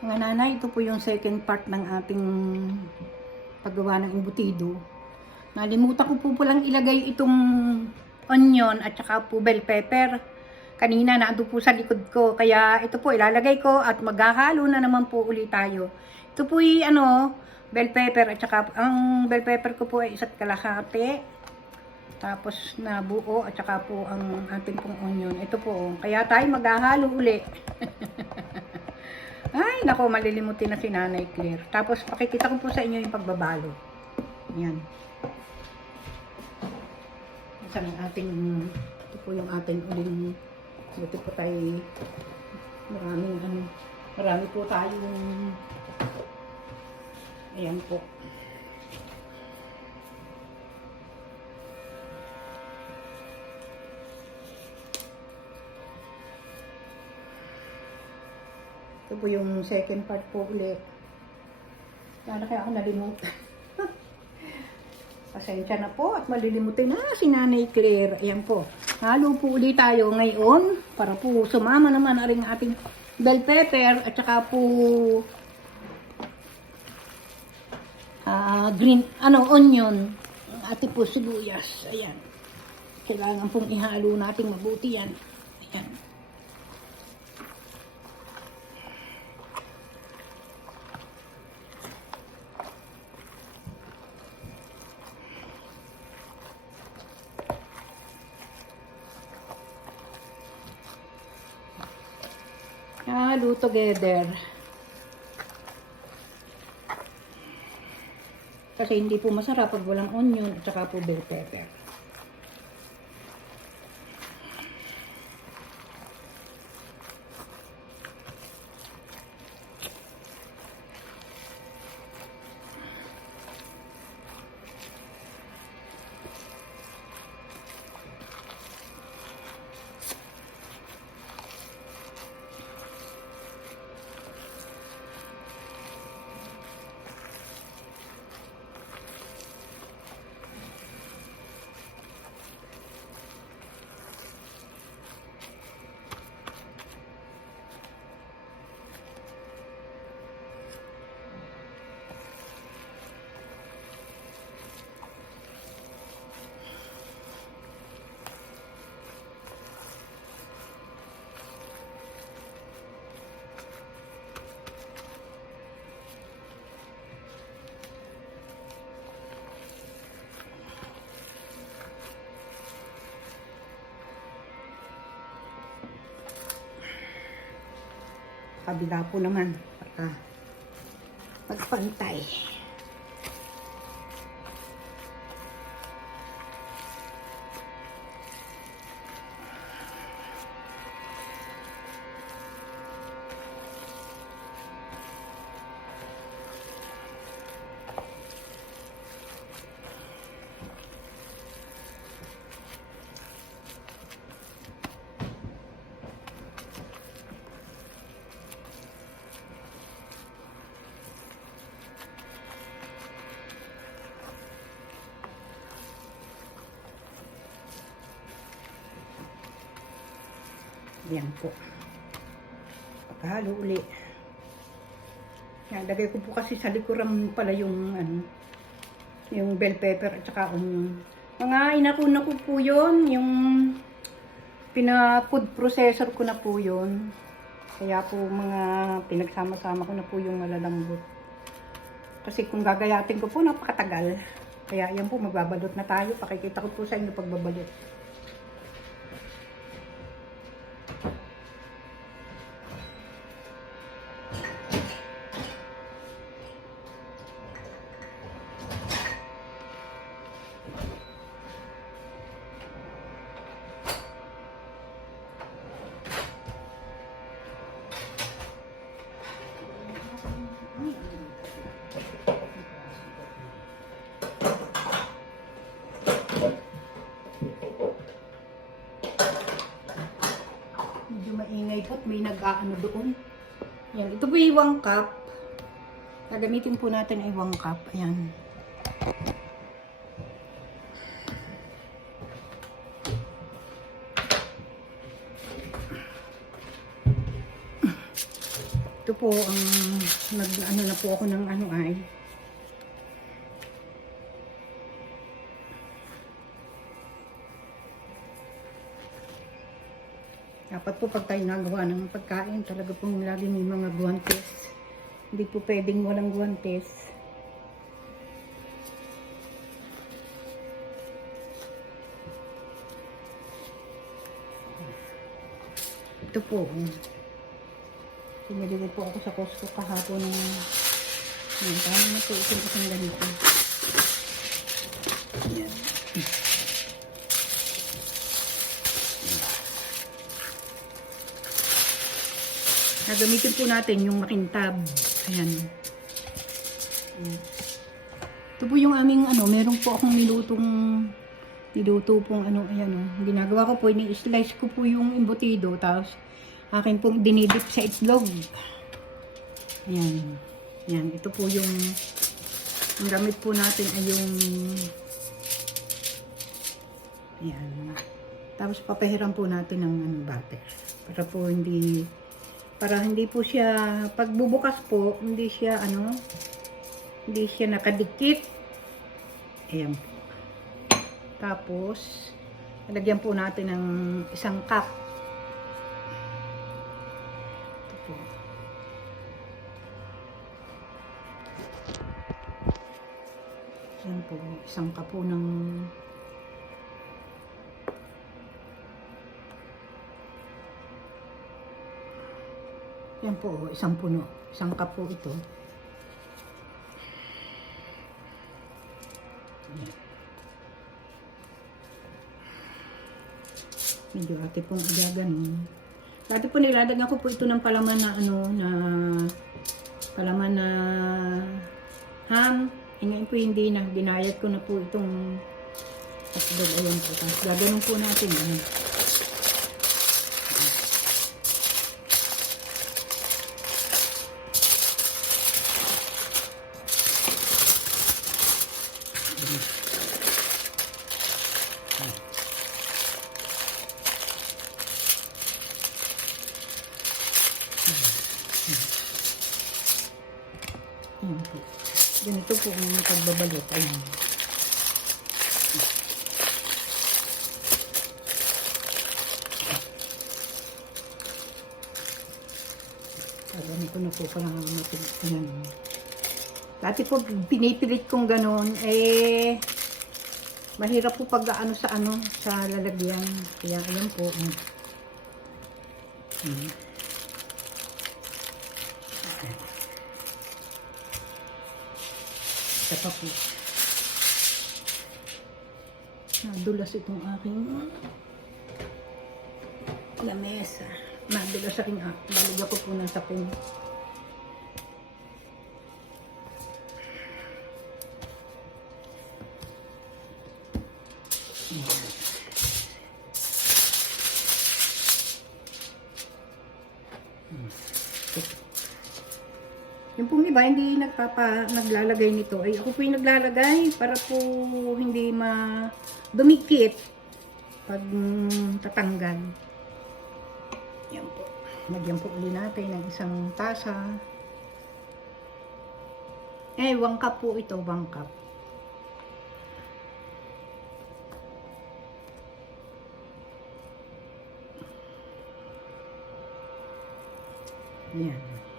Mga nanay, ito po yung second part ng ating paggawa ng embutido. Nalimutan ko po palang ilagay itong onion at saka po bell pepper. Kanina naando po sa likod ko. Kaya ito po ilalagay ko at maghahalo na naman po ulit tayo. Ito po yung ano, bell pepper at saka ang bell pepper ko po ay isa't kalahati. Tapos na buo at saka po ang ating pong onion. Ito po. Kaya tayo maghahalo uli. Ay, nako, malilimutin na si Nanay Claire. Tapos, pakikita ko po sa inyo yung pagbabalo. Yan. Isang ating, ito po yung ating uling, buti po tayo, maraming, ano, marami po tayong, ayan po. Ito po yung second part po ulit. Sana kaya ako nalimutan. Pasensya na po at malilimutin na si Nanay Claire. Ayan po. Halo po ulit tayo ngayon para po sumama naman na rin ating bell pepper at saka po ah, green, ano, onion. Ate po sibuyas. Ayan. Kailangan pong ihalo natin mabuti yan. Ayan. Halo together. Kasi hindi po masarap pag walang onion at saka po bell pepper. Kabila po naman. Para magpantay. Yan po. Paghalo uli. Yan, ko po kasi sa likuran pala yung ano, yung bell pepper at saka onion. Mga inakuna ko po yun, yung pina-food processor ko na po yun. Kaya po mga pinagsama-sama ko na po yung malalambot. Kasi kung gagayatin ko po, napakatagal. Kaya yan po, magbabalot na tayo. Pakikita ko po sa inyo pagbabalot. Medyo maingay po at may nag-aano doon. Yan. Ito po yung one cup. Gagamitin po natin ay one cup. Ayan. Ito po, ang nag, ano na po ako ng ano ay, Dapat po pag tayo nagawa ng pagkain, talaga pong lagi may mga guwantes. Hindi po pwedeng walang guwantes. Ito po. Pinili po ako sa Costco kahapon ng Ayan, paano na po itong isang ganito. Gagamitin po natin yung makintab. Ayan. Ito po yung aming ano, meron po akong nilutong niluto pong ano, ayan o. Ginagawa ko po, ini-slice ko po yung embutido, tapos akin pong dinidip sa itlog. Ayan. Ayan, ito po yung ang gamit po natin ay yung ayan. Tapos papahiram po natin ng ano, butter. Para po hindi para hindi po siya pagbubukas po, hindi siya ano hindi siya nakadikit. Ayan po. Tapos lagyan po natin ng isang cup. Ito po. Yan po, isang cup po ng Yan po, oh, isang puno. Isang cup po ito. Medyo ate pong igaganon. Dati po nilalagyan ko po ito ng palaman na ano, na palaman na ham. E ngayon po hindi na. Binayad ko na po itong hotdog. Ayan po. Tapos gaganon po natin. Ayan po. Ganito po ang pagbabalot. Ayan. Alam ko na po parang natin. Ayan. Dati po pinipilit kong ganon. Eh, mahirap po pag ano sa ano, sa lalagyan. Kaya ayan po. Mm. Mm. Pa po. Nadulas itong aking lamesa. Nadulas aking ah. Lalagyan ko po ng sapin. Pong iba, hindi nagpapa, naglalagay nito. Ay, ako po yung naglalagay para po hindi ma dumikit pag tatanggal. Yan po. Lagyan po ulit natin ng isang tasa. Eh, one cup po ito, one cup. Yan.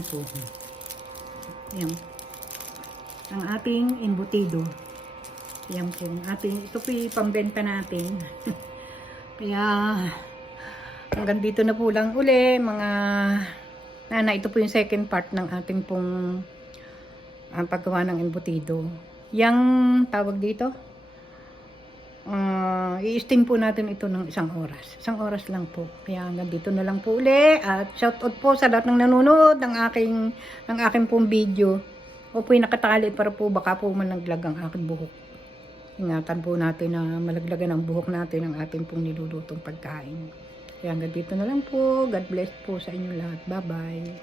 Ayan po. Ayan. Ang ating embutido. Ayan po. Ating, ito po yung pambenta natin. Kaya hanggang dito na po lang uli mga nana ito po yung second part ng ating pong ang paggawa ng embutido. Yang tawag dito, ah i-steam po natin ito ng isang oras. Isang oras lang po. Kaya hanggang dito na lang po uli. At shout out po sa lahat ng nanonood ng aking, ng aking pong video. O po'y nakatali para po baka po man naglag ang aking buhok. Ingatan po natin na malaglagan ang buhok natin ang ating pong nilulutong pagkain. Kaya hanggang dito na lang po. God bless po sa inyo lahat. Bye-bye.